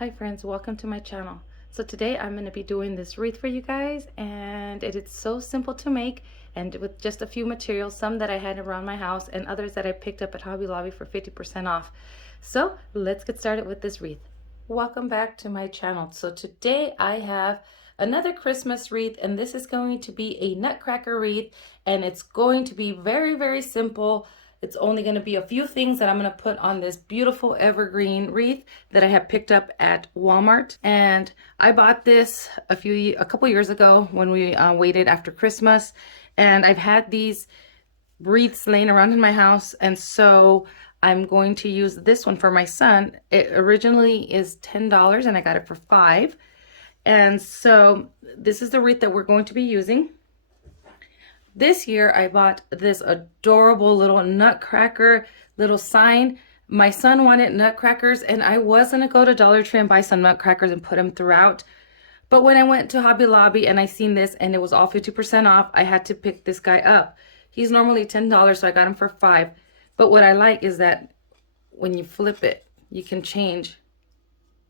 Hi friends, welcome to my channel. So today I'm going to be doing this wreath for you guys, and it is so simple to make and with just a few materials, some that I had around my house and others that I picked up at Hobby Lobby for 50% off. So let's get started with this wreath. Welcome back to my channel. So today I have another Christmas wreath, and this is going to be a nutcracker wreath, and it's going to be very simple. It's only going to be a few things that I'm going to put on this beautiful evergreen wreath that I have picked up at Walmart. And I bought this a couple years ago when we waited after Christmas. And I've had these wreaths laying around in my house. And so I'm going to use this one for my son. It originally is $10 and I got it for $5. And so this is the wreath that we're going to be using. This year I bought this adorable little nutcracker little sign. My son wanted nutcrackers, and I was going to go to Dollar Tree and buy some nutcrackers and put them throughout. But when I went to Hobby Lobby and I seen this and it was all 50% off, I had to pick this guy up. He's normally $10, so I got him for $5. But what I like is that when you flip it, you can change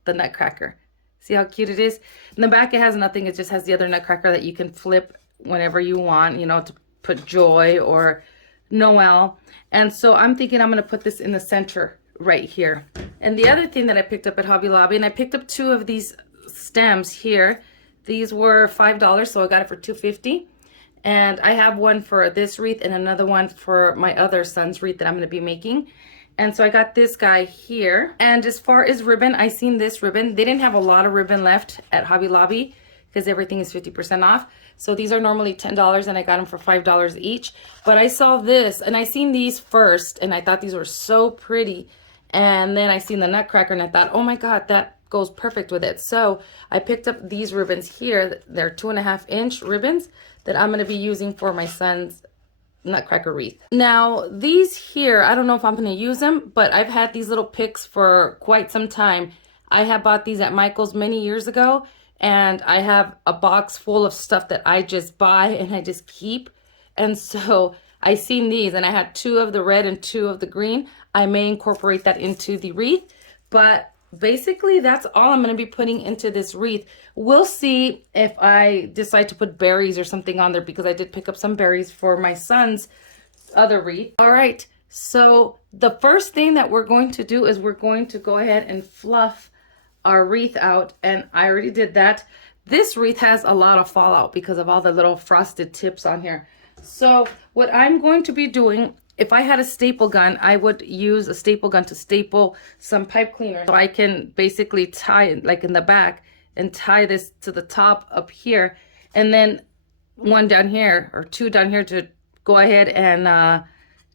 the nutcracker. See how cute it is? In the back it has nothing. It just has the other nutcracker that you can flip whenever you want, you know, to put Joy or Noel. And so I'm thinking I'm going to put this in the center right here. And the other thing that I picked up at Hobby Lobby, and I picked up 2 of these stems here. These were $5, so I got it for $2.50. And I have one for this wreath and another one for my other son's wreath that I'm going to be making. And so I got this guy here. And as far as ribbon, I seen this ribbon. They didn't have a lot of ribbon left at Hobby Lobby because everything is 50% off. So these are normally $10 and I got them for $5 each. But I saw this and I seen these first and I thought these were so pretty. And then I seen the nutcracker and I thought, oh my God, that goes perfect with it. So I picked up these ribbons here. They're 2.5-inch ribbons that I'm going to be using for my son's nutcracker wreath. Now these here, I don't know if I'm going to use them, but I've had these little picks for quite some time. I have bought these at Michael's many years ago. And I have a box full of stuff that I just buy and I just keep. And so I seen these and I had 2 of the red and 2 of the green. I may incorporate that into the wreath. But basically that's all I'm going to be putting into this wreath. We'll see if I decide to put berries or something on there, because I did pick up some berries for my son's other wreath. All right. So the first thing that we're going to do is we're going to go ahead and fluff our wreath out, and I already did that. This wreath has a lot of fallout because of all the little frosted tips on here. So what I'm going to be doing, if I had a staple gun, I would use a staple gun to staple some pipe cleaner, so I can basically tie it like in the back and tie this to the top up here, and then 1 down here or 2 down here to go ahead and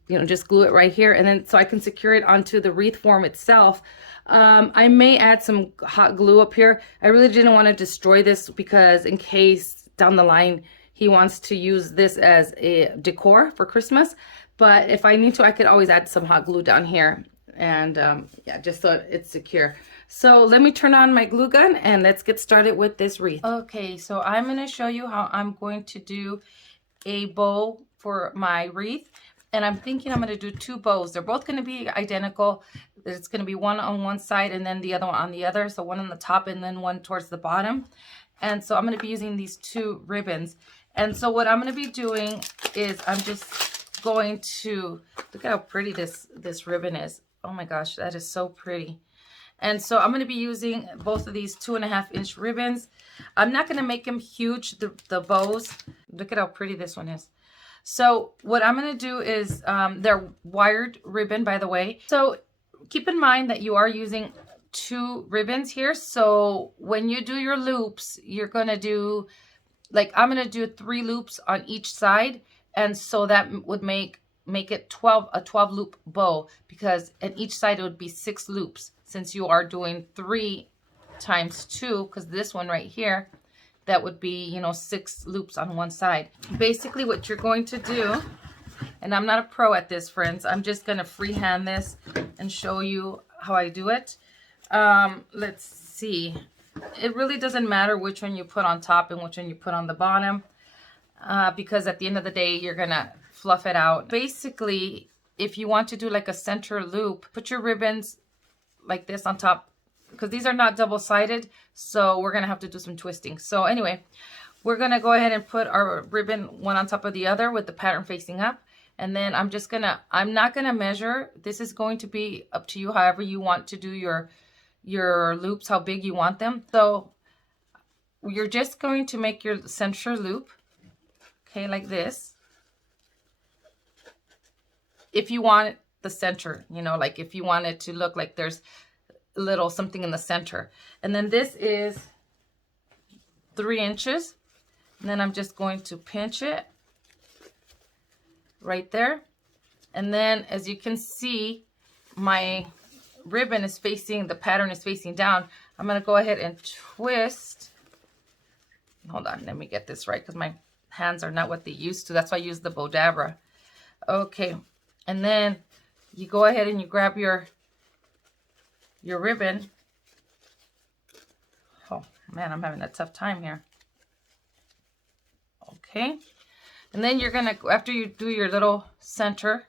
you know, just glue it right here, and then so I can secure it onto the wreath form itself. I may add some hot glue up here. I really didn't want to destroy this because in case down the line he wants to use this as a decor for Christmas. But if I need to, I could always add some hot glue down here, and yeah, just so it's secure. So let me turn on my glue gun and let's get started with this wreath. Okay, so I'm going to show you how I'm going to do a bow for my wreath. And I'm thinking I'm going to do 2 bows. They're both going to be identical. It's going to be one on one side and then the other one on the other. So one on the top and then one towards the bottom. And so I'm going to be using these 2 ribbons. And so what I'm going to be doing is I'm just going to, look at how pretty this ribbon is. Oh my gosh, that is so pretty. And so I'm going to be using both of these 2.5-inch ribbons. I'm not going to make them huge, the bows. Look at how pretty this one is. So what I'm going to do is, they're wired ribbon, by the way. So keep in mind that you are using 2 ribbons here. So when you do your loops, you're going to do, like I'm going to do 3 loops on each side. And so that would make it a 12 loop bow, because at each side it would be 6 loops, since you are doing 3 times 2, because this one right here, that would be, you know, 6 loops on one side. Basically what you're going to do, and I'm not a pro at this, friends, I'm just going to freehand this and show you how I do it. Let's see. It really doesn't matter which one you put on top and which one you put on the bottom, because at the end of the day, you're going to fluff it out. Basically, if you want to do like a center loop, put your ribbons like this on top because these are not double-sided, so we're gonna have to do some twisting. So anyway, we're gonna go ahead and put our ribbon one on top of the other with the pattern facing up. And then I'm not gonna measure. This is going to be up to you, however you want to do your loops, how big you want them. So you're just going to make your center loop, okay, like this. If you want the center, you know, like if you want it to look like there's a little something in the center. And then this is 3 inches. And then I'm just going to pinch it right there. And then as you can see, my ribbon is facing, the pattern is facing down. I'm going to go ahead and twist. Hold on, let me get this right because my hands are not what they used to. That's why I use the Bodabra. Okay, and then you go ahead and you grab your ribbon. Oh man, I'm having a tough time here. Okay, and then you're gonna, after you do your little center,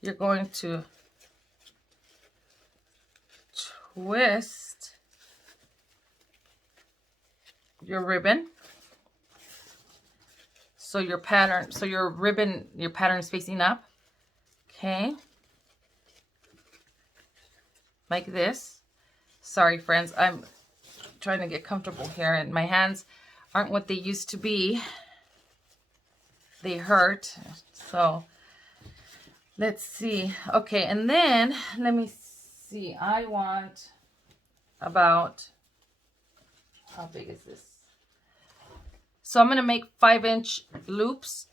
you're going to twist your ribbon. So your pattern, so your ribbon, your pattern is facing up. Okay. Like this. Sorry, friends. I'm trying to get comfortable here and my hands aren't what they used to be. They hurt. So let's see. Okay. And then let me see. I want about, how big is this? So I'm going to make 5-inch loops.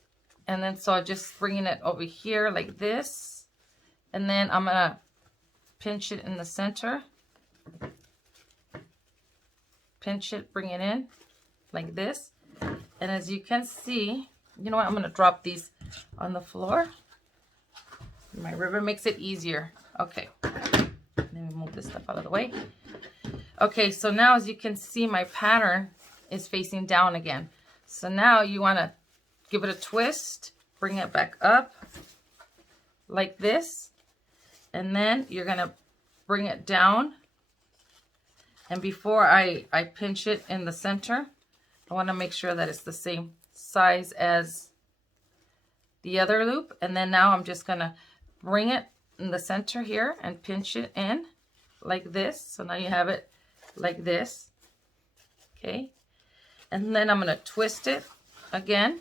And then so I'm just bringing it over here like this. And then I'm going to pinch it in the center. Pinch it, bring it in like this. And as you can see, you know what? I'm going to drop these on the floor. My ribbon makes it easier. Okay. Let me move this stuff out of the way. Okay, so now as you can see, my pattern is facing down again. So now you want to give it a twist, bring it back up like this, and then you're going to bring it down. And before I pinch it in the center, I want to make sure that it's the same size as the other loop. And then now I'm just going to bring it in the center here and pinch it in like this. So now you have it like this. Okay. And then I'm going to twist it again.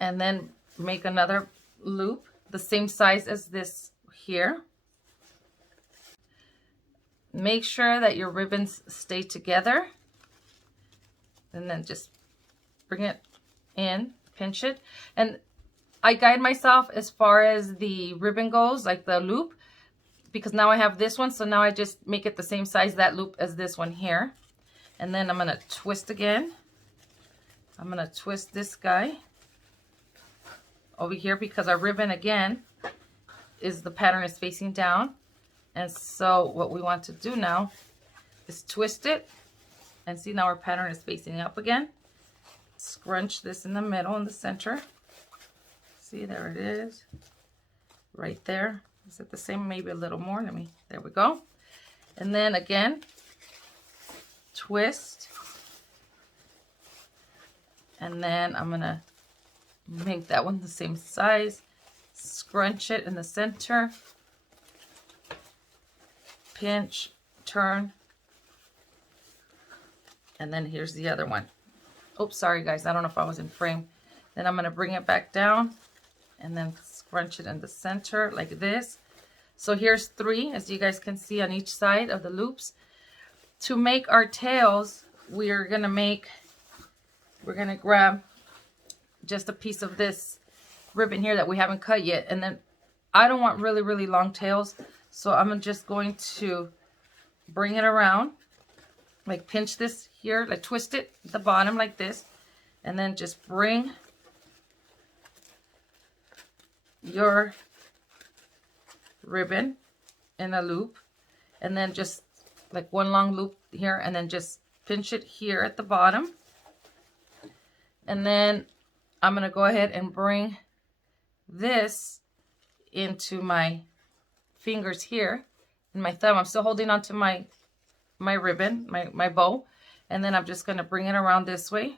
And then make another loop the same size as this here. Make sure that your ribbons stay together. And then just bring it in, pinch it. And I guide myself as far as the ribbon goes, like the loop, because now I have this one. So now I just make it the same size, that loop, as this one here. And then I'm going to twist again. I'm going to twist this guy over here because our ribbon again is, the pattern is facing down. And so what we want to do now is twist it, and see now our pattern is facing up again. Scrunch this in the middle, in the center. See, there it is, right there. Is it the same? Maybe a little more. There we go. And then again, twist. And then I'm gonna make that one the same size. Scrunch it in the center. Pinch, turn. And then here's the other one. Oops, sorry guys, I don't know if I was in frame. Then I'm gonna bring it back down and then scrunch it in the center like this. So here's 3, as you guys can see, on each side of the loops. To make our tails, we're gonna grab just a piece of this ribbon here that we haven't cut yet. And then I don't want really, really long tails. So I'm just going to bring it around, like pinch this here, like twist it at the bottom like this. And then just bring your ribbon in a loop, and then just like one long loop here, and then just pinch it here at the bottom. And then I'm going to go ahead and bring this into my fingers here, and my thumb. I'm still holding on to my ribbon, my bow. And then I'm just going to bring it around this way.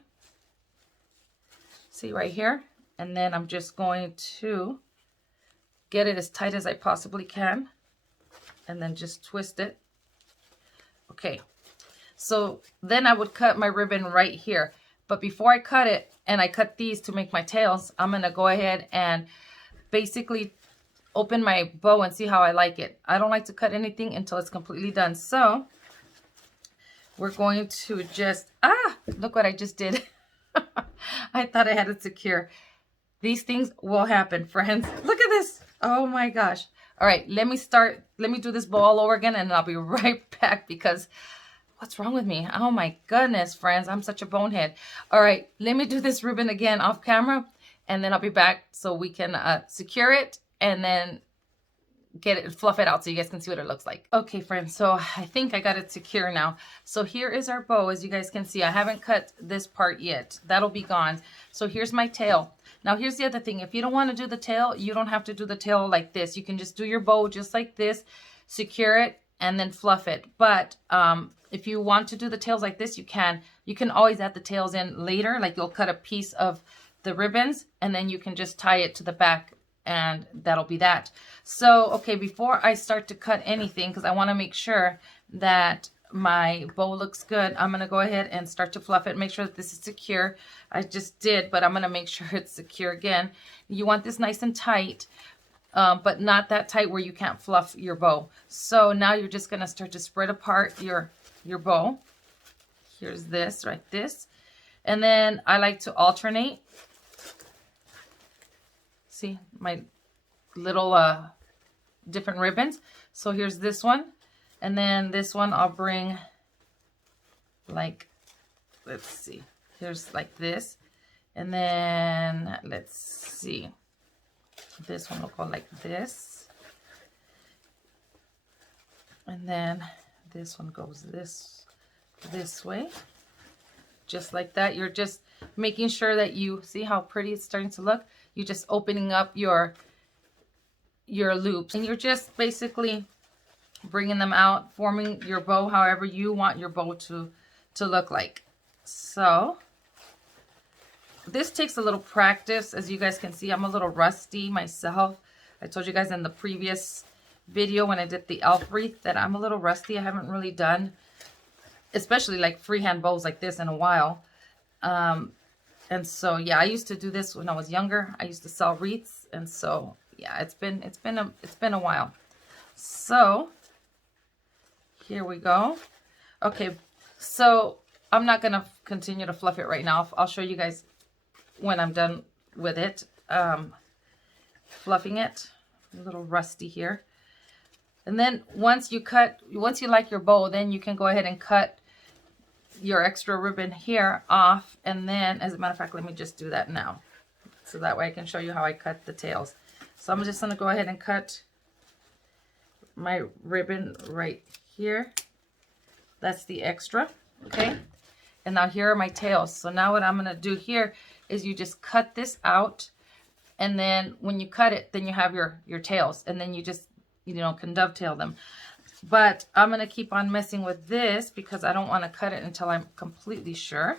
See right here? And then I'm just going to get it as tight as I possibly can. And then just twist it. Okay. So then I would cut my ribbon right here. But before I cut it, and I cut these to make my tails, I'm going to go ahead and basically open my bow and see how I like it. I don't like to cut anything until it's completely done. So we're going to just, look what I just did. I thought I had it secure. These things will happen, friends. Look at this. Oh my gosh. All right, let me do this bow all over again, and I'll be right back because what's wrong with me? Oh my goodness, friends. I'm such a bonehead. All right, let me do this ribbon again off camera, and then I'll be back so we can secure it and then fluff it out so you guys can see what it looks like. Okay, friends, so I think I got it secure now. So here is our bow. As you guys can see, I haven't cut this part yet. That'll be gone. So here's my tail. Now here's the other thing. If you don't want to do the tail, you don't have to do the tail like this. You can just do your bow just like this, secure it, and then fluff it. But if you want to do the tails like this, you can. You can always add the tails in later. Like you'll cut a piece of the ribbons and then you can just tie it to the back, and that'll be that. So, okay, before I start to cut anything, because I want to make sure that my bow looks good, I'm going to go ahead and start to fluff it. Make sure that this is secure. I just did, but I'm going to make sure it's secure again. You want this nice and tight, but not that tight where you can't fluff your bow. So now you're just going to start to spread apart your bow. Here's this, right, this. And then I like to alternate. See my little different ribbons. So here's this one, and then this one I'll bring like, let's see, here's like this, and then let's see, this one will go like this, and then this one goes this way, just like that. You're just making sure that you see how pretty it's starting to look. You're just opening up your loops, and you're just basically bringing them out, forming your bow however you want your bow to look like. So this takes a little practice. As you guys can see, I'm a little rusty myself. I told you guys in the previous video when I did the elf wreath that I'm a little rusty. I haven't really done, especially like freehand bows like this, in a while. And so, yeah, I used to do this when I was younger. I used to sell wreaths, and so, yeah, it's been a while. So, here we go. Okay, so I'm not gonna continue to fluff it right now. I'll show you guys when I'm done with it. Fluffing it, a little rusty here. And then once you like your bow, then you can go ahead and cut your extra ribbon here off. And then, as a matter of fact, let me just do that now, so that way I can show you how I cut the tails. So I'm just going to go ahead and cut my ribbon right here. That's the extra, okay? And now here are my tails. So now what I'm going to do here is you just cut this out, and then when you cut it, then you have your tails, and then you just, you know, can dovetail them. But I'm going to keep on messing with this because I don't want to cut it until I'm completely sure.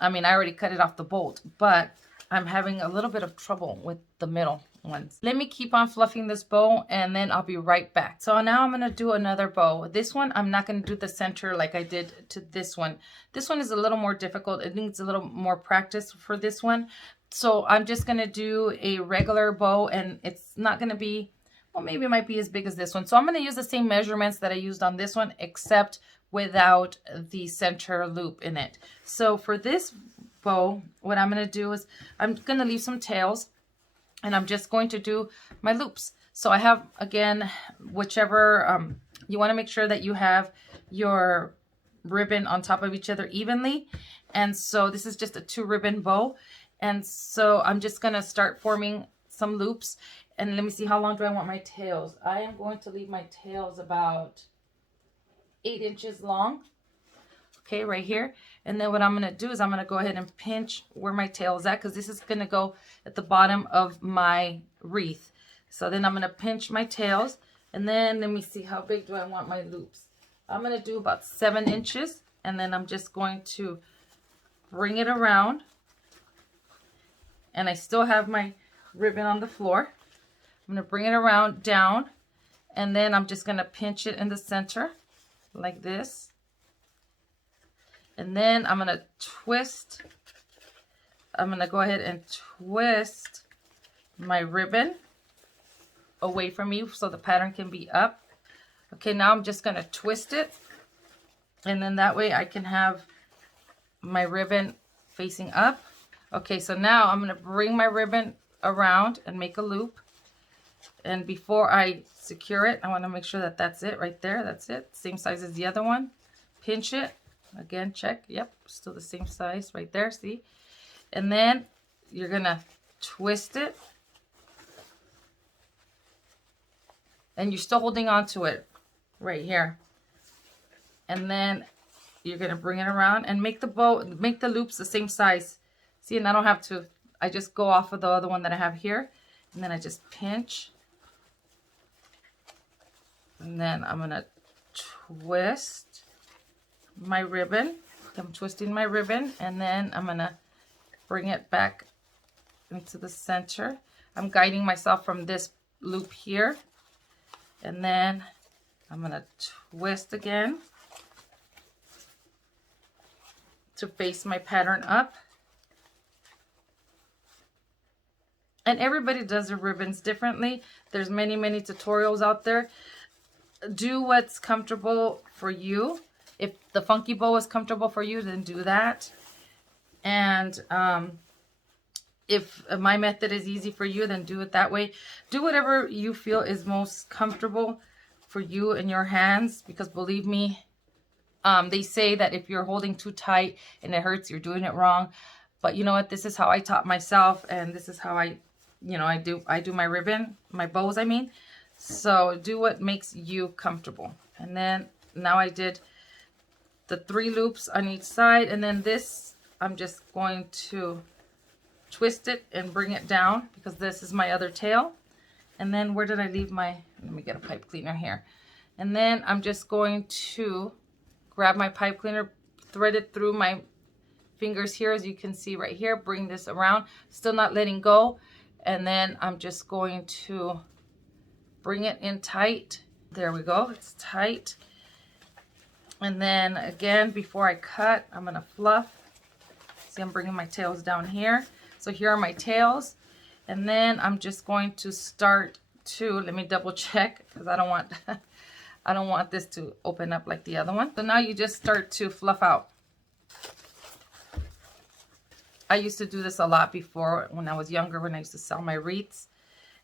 I mean, I already cut it off the bolt, but I'm having a little bit of trouble with the middle ones. Let me keep on fluffing this bow, and then I'll be right back. So now I'm going to do another bow. This one, I'm not going to do the center like I did to this one. This one is a little more difficult. It needs a little more practice for this one. So I'm just going to do a regular bow, and it's not going to be, well, maybe it might be as big as this one. So I'm going to use the same measurements that I used on this one, except without the center loop in it. So for this bow, what I'm going to do is I'm going to leave some tails, and I'm just going to do my loops. So I have, again, whichever, you want to make sure that you have your ribbon on top of each other evenly. And so this is just a 2-ribbon bow. And so I'm just going to start forming some loops. And let me see, how long do I want my tails? I am going to leave my tails about 8 inches long. Okay, right here. And then what I'm going to do is I'm going to go ahead and pinch where my tail is at, because this is going to go at the bottom of my wreath. So then I'm going to pinch my tails, And then let me see, how big do I want my loops? I'm going to do about 7 inches, and then I'm just going to bring it around. And I still have my ribbon on the floor. I'm going to bring it around down, and then I'm just going to pinch it in the center like this. And then I'm going to twist. I'm going to go ahead and twist my ribbon away from me so the pattern can be up. Okay, now I'm just going to twist it, and then that way I can have my ribbon facing up. Okay, so now I'm going to bring my ribbon around and make a loop. And before I secure it, I want to make sure that that's it right there. That's it. Same size as the other one. Pinch it. Again, check. Yep, still the same size right there. See? And then you're going to twist it. And you're still holding on to it right here. And then you're going to bring it around and make the bow, make the loops the same size. See, and I don't have to, I just go off of the other one that I have here. And then I just pinch. And then I'm going to twist my ribbon. I'm twisting my ribbon, and then I'm going to bring it back into the center. I'm guiding myself from this loop here. And then I'm going to twist again to face my pattern up. And everybody does their ribbons differently. There's many tutorials out there. Do what's comfortable for you. If the funky bow is comfortable for you, then do that. And if my method is easy for you, then do it that way. Do whatever you feel is most comfortable for you and your hands, because believe me, they say that if you're holding too tight and it hurts, you're doing it wrong. But you know what? This is how I taught myself, and this is how I do my ribbon, my bows, I mean. So do what makes you comfortable. And then now I did the 3 loops on each side, and then this, I'm just going to twist it and bring it down, because this is my other tail. And then where did I leave my, let me get a pipe cleaner here. And then I'm just going to grab my pipe cleaner, thread it through my fingers here, as you can see right here, bring this around, still not letting go. And then I'm just going to bring it in tight. There we go, it's tight. And then again, before I cut, I'm gonna fluff. See, I'm bringing my tails down here. So here are my tails. And then I'm just going to start to, let me double check, because I don't want I don't want this to open up like the other one. So now you just start to fluff out. I used to do this a lot before when I was younger, when I used to sell my wreaths.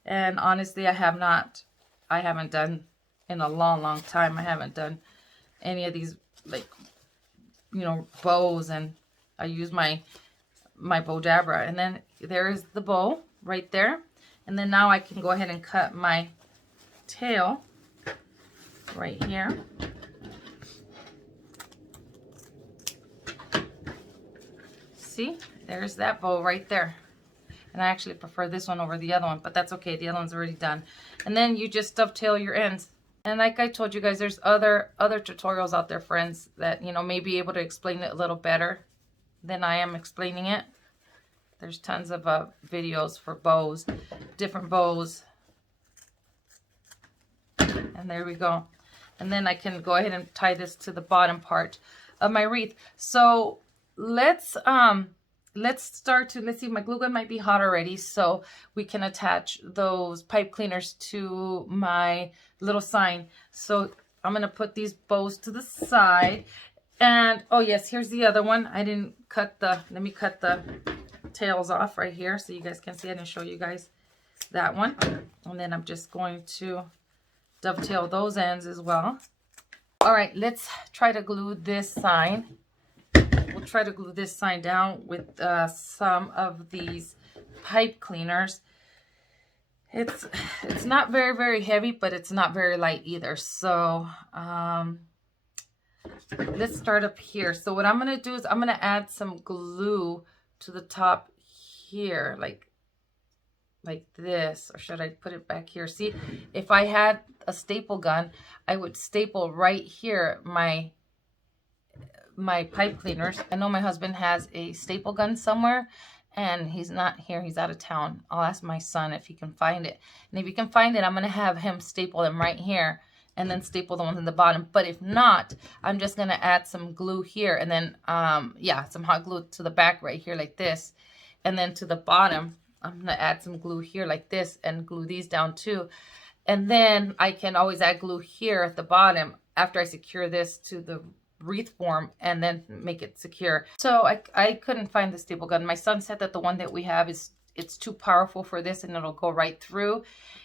And honestly, I haven't done in a long time. I haven't done any of these, like, you know, bows, and I use my bow dabber. And then there's the bow right there. And then now I can go ahead and cut my tail right here. See, there's that bow right there. And I actually prefer this one over the other one, but that's okay. The other one's already done. And then you just dovetail your ends. And like I told you guys, there's other tutorials out there, friends, that, you know, may be able to explain it a little better than I am explaining it. There's tons of videos for bows, different bows. And there we go. And then I can go ahead and tie this to the bottom part of my wreath. So let's see, my glue gun might be hot already, so we can attach those pipe cleaners to my little sign. So I'm gonna put these bows to the side. And oh yes, here's the other one. I didn't cut the, let me cut the tails off right here so you guys can see. I didn't show you guys that one. And then I'm just going to dovetail those ends as well. All right, let's try to glue this sign. We'll try to glue this sign down with some of these pipe cleaners. It's not very heavy, but it's not very light either. So let's start up here. So what I'm gonna do is I'm gonna add some glue to the top here, like like this, or should I put it back here? See, if I had a staple gun, I would staple right here my pipe cleaners. I know my husband has a staple gun somewhere, and he's not here. He's out of town. I'll ask my son if he can find it. And if he can find it, I'm going to have him staple them right here and then staple the ones in the bottom. But if not, I'm just going to add some glue here and then, yeah, some hot glue to the back right here like this. And then to the bottom, I'm going to add some glue here like this and glue these down too. And then I can always add glue here at the bottom after I secure this to the wreath form and then make it secure. So I couldn't find the staple gun. My son said that the one that we have it's too powerful for this and it'll go right through.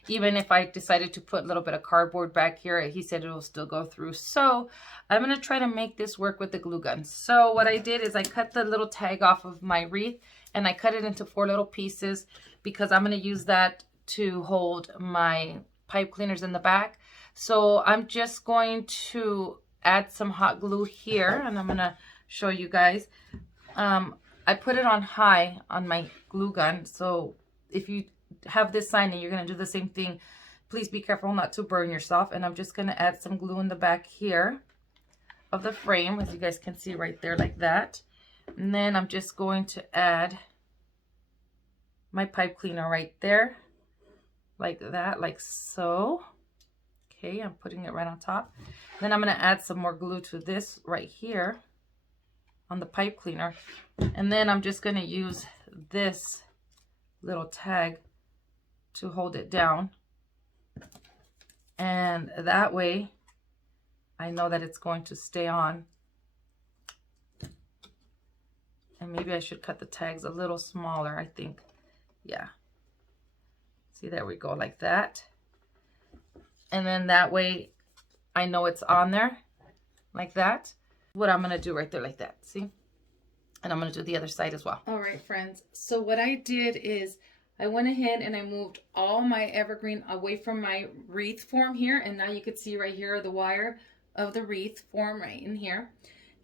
Even if I decided to put a little bit of cardboard back here, he said it'll still go through. So I'm going to try to make this work with the glue gun. So what I did is I cut the little tag off of my wreath and I cut it into 4 little pieces because I'm going to use that to hold my pipe cleaners in the back. So I'm just going to add some hot glue here and I'm going to show you guys. I put it on high on my glue gun. So if you have this sign and you're going to do the same thing, please be careful not to burn yourself. And I'm just going to add some glue in the back here of the frame, as you guys can see right there like that. And then I'm just going to add my pipe cleaner right there like that, like so. Okay, I'm putting it right on top. Then I'm going to add some more glue to this right here on the pipe cleaner. And then I'm just going to use this little tag to hold it down. And that way I know that it's going to stay on. And maybe I should cut the tags a little smaller, I think. Yeah. See, there we go, like that. And then that way I know it's on there like that. What I'm going to do right there like that. See? And I'm going to do the other side as well. All right, friends. So what I did is I went ahead and I moved all my evergreen away from my wreath form here. And now you can see right here the wire of the wreath form right in here.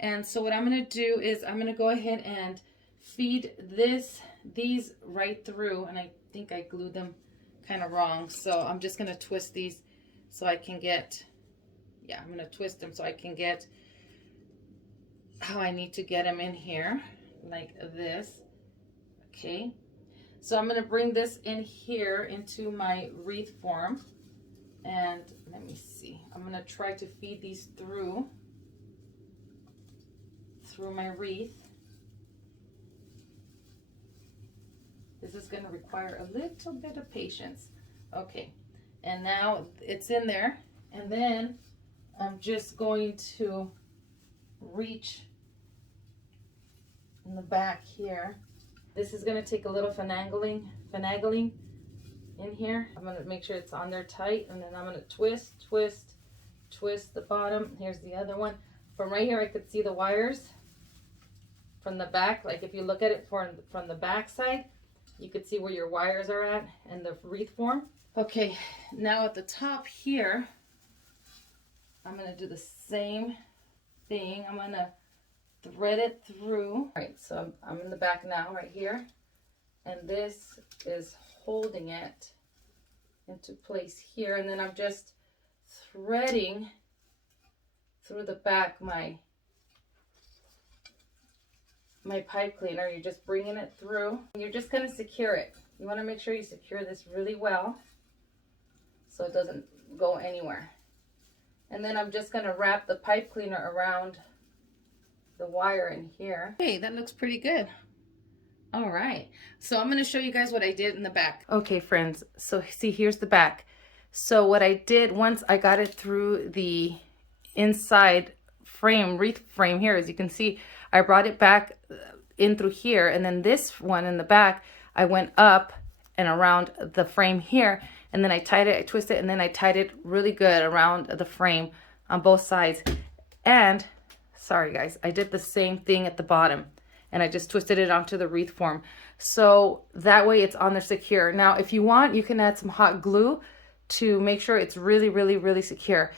And so what I'm going to do is I'm going to go ahead and feed these right through. And I think I glued them kind of wrong. So I'm just going to twist these so I can get, yeah, I'm going to twist them so I can get how I need to get them in here, like this. Okay, so I'm going to bring this in here into my wreath form, and let me see, I'm going to try to feed these through my wreath. This is going to require a little bit of patience. Okay, and now it's in there, and then I'm just going to reach in the back here. This is going to take a little finagling in here. I'm going to make sure it's on there tight, and then I'm going to twist the bottom. Here's the other one. From right here I could see the wires from the back. Like if you look at it from the back side, you could see where your wires are at and the wreath form. Okay, now at the top here, I'm going to do the same thing. I'm going to thread it through. All right, so I'm in the back now right here, and this is holding it into place here, and then I'm just threading through the back my pipe cleaner. You're just bringing it through. You're just going to secure it. You want to make sure you secure this really well so it doesn't go anywhere. And then I'm just going to wrap the pipe cleaner around the wire in here. Okay, that looks pretty good. All right, so I'm going to show you guys what I did in the back. Okay, friends, so see, here's the back. So what I did, once I got it through the inside frame, wreath frame here, as you can see, I brought it back in through here, and then this one in the back, I went up and around the frame here, and then I tied it, I twisted it, and then I tied it really good around the frame on both sides. And sorry guys, I did the same thing at the bottom, and I just twisted it onto the wreath form. So that way it's on there secure. Now, if you want, you can add some hot glue to make sure it's really, really, really secure.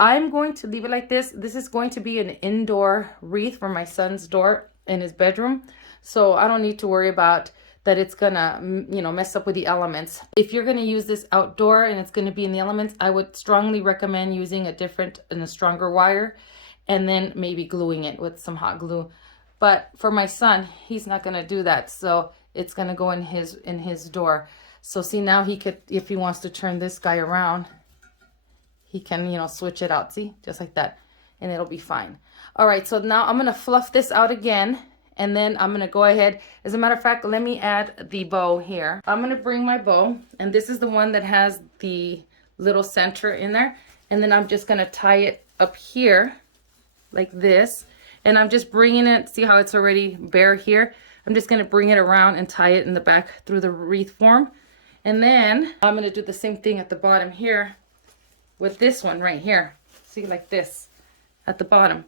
I'm going to leave it like this. This is going to be an indoor wreath for my son's door in his bedroom. So I don't need to worry about that it's gonna, you know, mess up with the elements. If you're gonna use this outdoor and it's gonna be in the elements, I would strongly recommend using a different and a stronger wire, and then maybe gluing it with some hot glue. But for my son, he's not gonna do that, so it's gonna go in his door. So see, now he could, if he wants to turn this guy around, he can, you know, switch it out, see, just like that, and it'll be fine. All right, so now I'm gonna fluff this out again, and then I'm gonna go ahead. As a matter of fact, let me add the bow here. I'm gonna bring my bow, and this is the one that has the little center in there, and then I'm just gonna tie it up here like this, and I'm just bringing it, see how it's already bare here? I'm just gonna bring it around and tie it in the back through the wreath form. And then I'm gonna do the same thing at the bottom here with this one right here. See, like this at the bottom.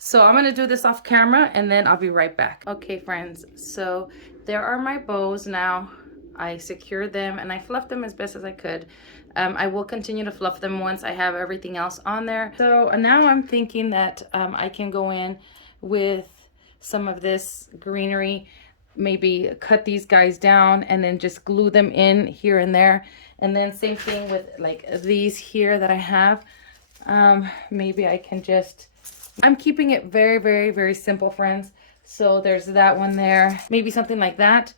So I'm gonna do this off camera and then I'll be right back. Okay, friends, so there are my bows now. I secured them and I fluffed them as best as I could. I will continue to fluff them once I have everything else on there. So now I'm thinking that I can go in with some of this greenery, maybe cut these guys down and then just glue them in here and there. And then same thing with like these here that I have. Maybe I can just, I'm keeping it very, very, very simple, friends. So there's that one there, maybe something like that.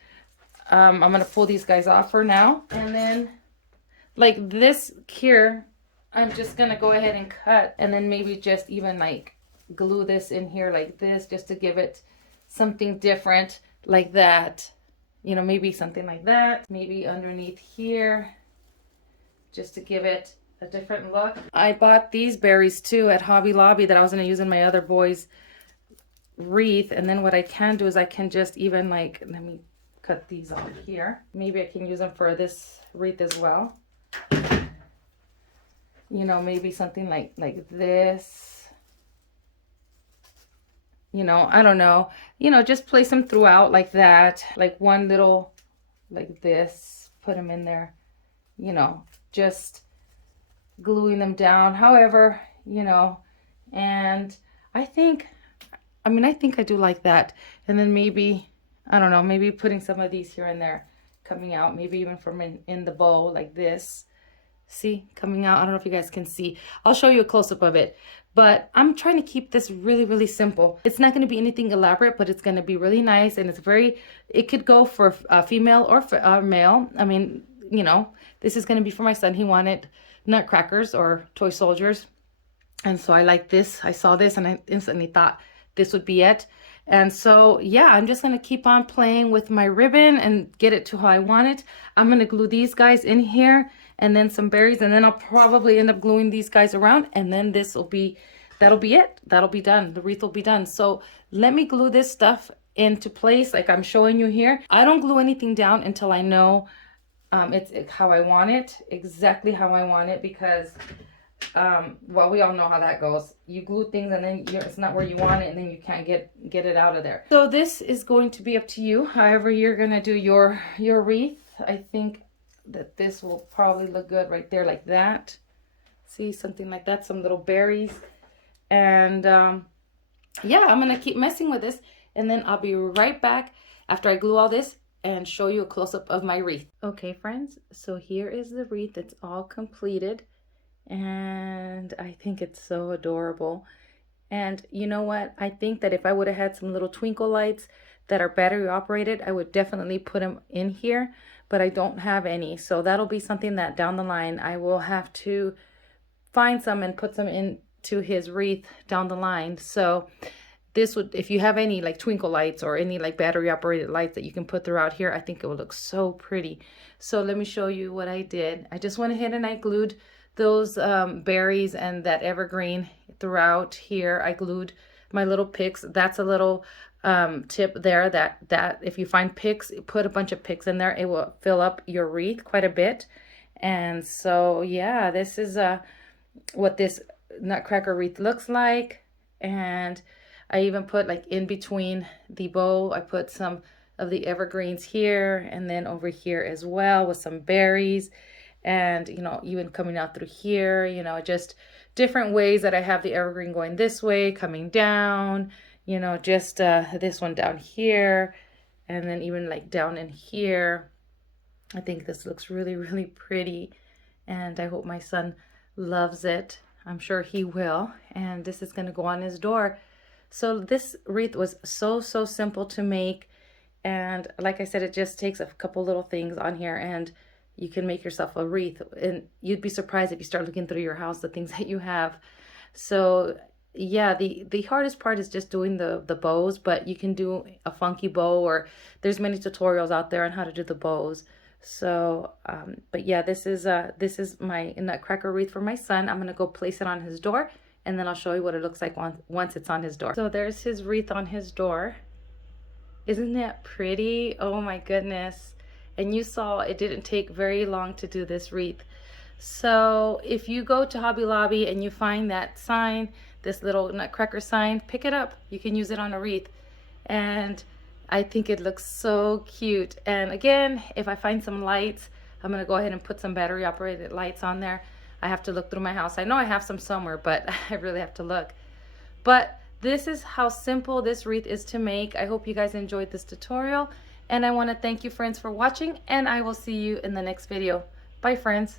I'm gonna pull these guys off for now. And then like this here, I'm just gonna go ahead and cut, and then maybe just even like glue this in here like this, just to give it something different like that. You know, maybe something like that, maybe underneath here, just to give it a different look. I bought these berries too at Hobby Lobby that I was going to use in my other boy's wreath. And then what I can do is I can just even like, let me cut these off here. Maybe I can use them for this wreath as well. You know, maybe something like this. You know, I don't know. You know, just place them throughout like that. Like one little, like this. Put them in there. You know, just gluing them down. However, you know, and I think I do like that. And then maybe, I don't know, maybe putting some of these here and there coming out. Maybe even from in the bow like this. See, coming out. I don't know if you guys can see. I'll show you a close-up of it. But I'm trying to keep this really, really simple. It's not going to be anything elaborate, but it's going to be really nice. And it's very, it could go for a female or for male. I mean, you know, this is going to be for my son. He wanted nutcrackers or toy soldiers. And so I like this. I saw this and I instantly thought this would be it. And so, yeah, I'm just going to keep on playing with my ribbon and get it to how I want it. I'm going to glue these guys in here and then some berries. And then I'll probably end up gluing these guys around. And then this will be, that'll be it. That'll be done. The wreath will be done. So let me glue this stuff into place like I'm showing you here. I don't glue anything down until I know it's how I want it, exactly how I want it, because well, we all know how that goes. You glue things and then it's not where you want it, and then you can't get it out of there. So this is going to be up to you, however you're gonna do your wreath. I think that this will probably look good right there like that. See, something like that, some little berries. And yeah, I'm gonna keep messing with this, and then I'll be right back after I glue all this and show you a close-up of my wreath. Okay, friends, so here is the wreath. It's all completed, and I think it's so adorable. And you know what? I think that if I would have had some little twinkle lights that are battery operated, I would definitely put them in here, but I don't have any. So that'll be something that down the line I will have to find some and put some into his wreath down the line. So this would, if you have any like twinkle lights or any like battery operated lights that you can put throughout here, I think it would look so pretty. So let me show you what I did. I just went ahead and I glued those berries and that evergreen throughout here. I glued my little picks. That's a little tip there, that if you find picks, put a bunch of picks in there. It will fill up your wreath quite a bit. And so yeah, this is what this nutcracker wreath looks like. And I even put like in between the bow, I put some of the evergreens here and then over here as well with some berries. And, you know, even coming out through here, you know, just different ways that I have the evergreen going this way, coming down, you know, just this one down here. And then even like down in here, I think this looks really, really pretty. And I hope my son loves it. I'm sure he will. And this is going to go on his door. So this wreath was so simple to make. And like I said, it just takes a couple little things on here and you can make yourself a wreath. And you'd be surprised if you start looking through your house, the things that you have. So yeah, the hardest part is just doing the bows, but you can do a funky bow, or there's many tutorials out there on how to do the bows. So but yeah, this is my nutcracker wreath for my son. I'm gonna go place it on his door, and then I'll show you what it looks like once it's on his door. So there's his wreath on his door. Isn't that pretty? Oh my goodness. And you saw it didn't take very long to do this wreath. So if you go to Hobby Lobby and you find that sign, this little nutcracker sign, pick it up. You can use it on a wreath. And I think it looks so cute. And again, if I find some lights, I'm going to go ahead and put some battery operated lights on there. I have to look through my house. I know I have some somewhere, but I really have to look. But this is how simple this wreath is to make. I hope you guys enjoyed this tutorial. And I want to thank you, friends, for watching. And I will see you in the next video. Bye, friends.